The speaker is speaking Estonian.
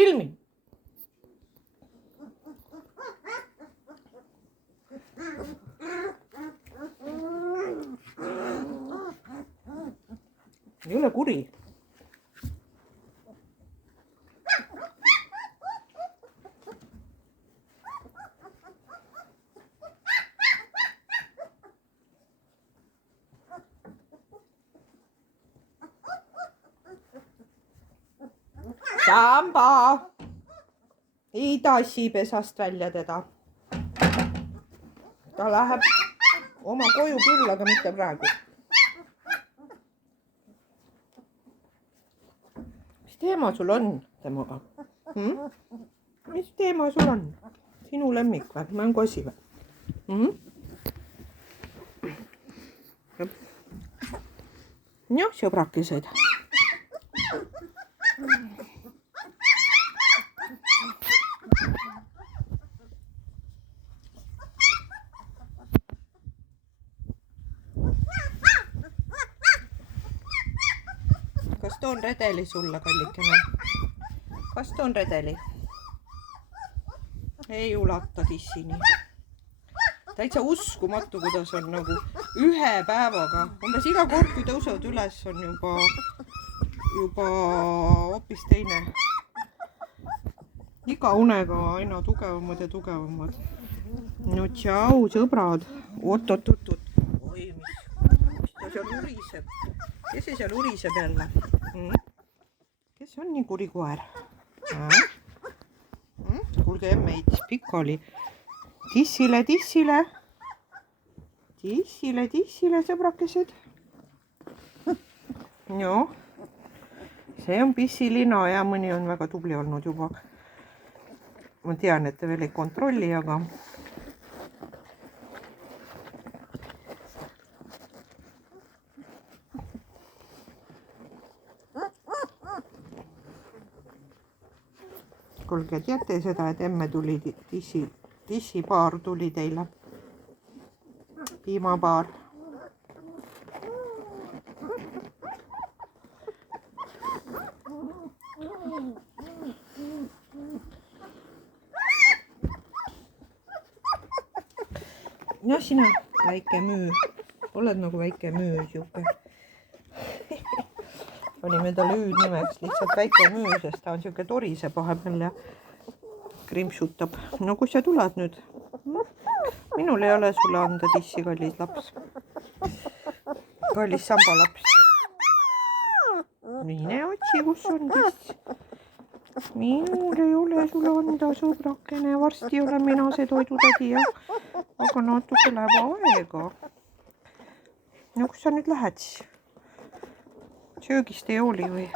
Filmi. Ei ole kuri. Samba! Ei tassi pesast välja teda. Ta läheb oma koju küll, aga mitte praegu. Mis teema sul on temaga? Mis teema sul on? Sinu lemmik või? Mänguasi või? Jah, sõbrakesed. Kas toon redeli sulle, kallikene? Kas toon redeli? Ei ulata tissini. Täitsa uskumatu, kuidas on nagu ühe päevaga. Umbes iga kord, kui tõused üles, on juba hoopis teine. Iga unega aina tugevamad ja tugevamad. No tšau, sõbrad. Oot. Oi, mis ta seal uriseb? Kes see seal uriseb jälle? Kes on nii kuri koer? Kuulge, emme heitis pikali. Tissile, sõbrakesed. Joo. See on pissilina ja mõni on väga tubli olnud juba. Ma tean, et te veel ei kontrolli, aga... Kuulge, teate seda, et emme tuli tissipaar tuli teile. Piimapaar. No sina, väike müü. Oled nagu väike müü siuke. Panime talle hüüdnimeks lihtsalt väike müü, sest ta on siuke toriseb vahepeal ja krimpsutab. No kus sa tuled nüüd? Minul ei ole sulle anda tissi, kallis laps. Kallis sambalaps. Mine otsi, kus on tiss. Minul ei ole sulle anda, sõbrakene. Varsti olen mina see toidutädi, aga natuke läheb aega. No kus sa nüüd lähed siis? Söögist ei hooli või?